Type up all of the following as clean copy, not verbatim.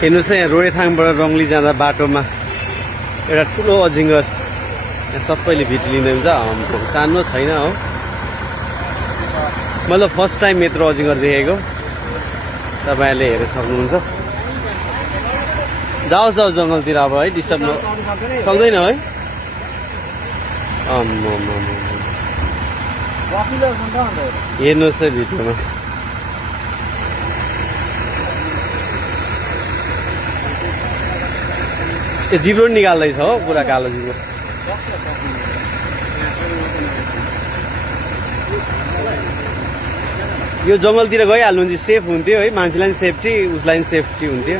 हेर्नुहोस् यहाँ रोडेथाङबाट रङ्गली जाँदा बाटोमा एउटा ठुलो अजिङ्गर यहाँ सबैले भिड लिँदै हुन्छ। सानो छैन हो, मतलब फर्स्ट टाइम यत्रो अजिङ्गर देखेको। तपाईँहरूले हेरेर सक्नुहुन्छ। जाओस् जाओस् जङ्गलतिर अब है, डिस्टर्ब सक्दैन है। हेर्नुहोस् है भिडियोमा। यो जिब्रो निकाल्दैछ हो, पुरा कालो जिब्रो। यो जङ्गलतिर गइहाल्नु चाहिँ सेफ हुन्थ्यो है, मान्छेलाई पनि सेफ्टी, उसलाई पनि सेफ्टी हुन्थ्यो।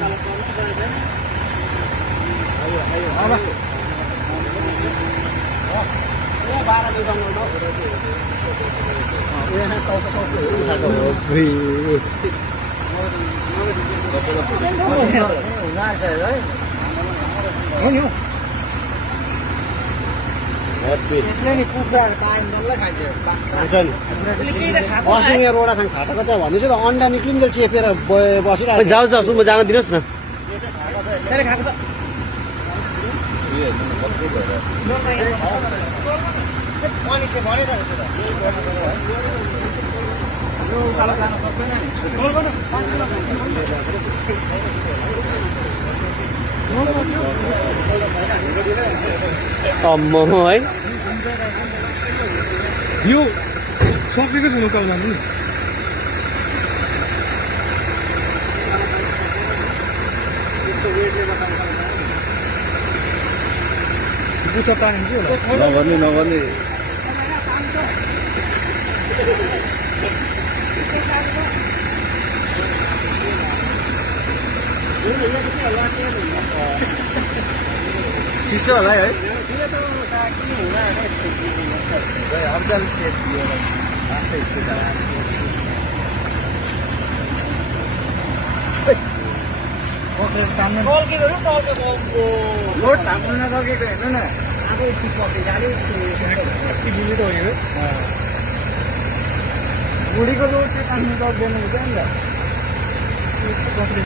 यहाँ रोडाथाङ फाटाको चाहिँ भन्दैछ त अन्डा निक्लिन्जेल चेपेर बसिरहेको। जाओस् जाओस्, म जान दिनुहोस् न। अम्म है, यो सकेको छ लोकल भन्नु। नगर्ने नगर्ने। चिसो होला है। रोड थाम्नु नसकेको हेर्नु न, आफै बुढीको रोड चाहिँ तान्नु सक्दैन हुन्छ नि त।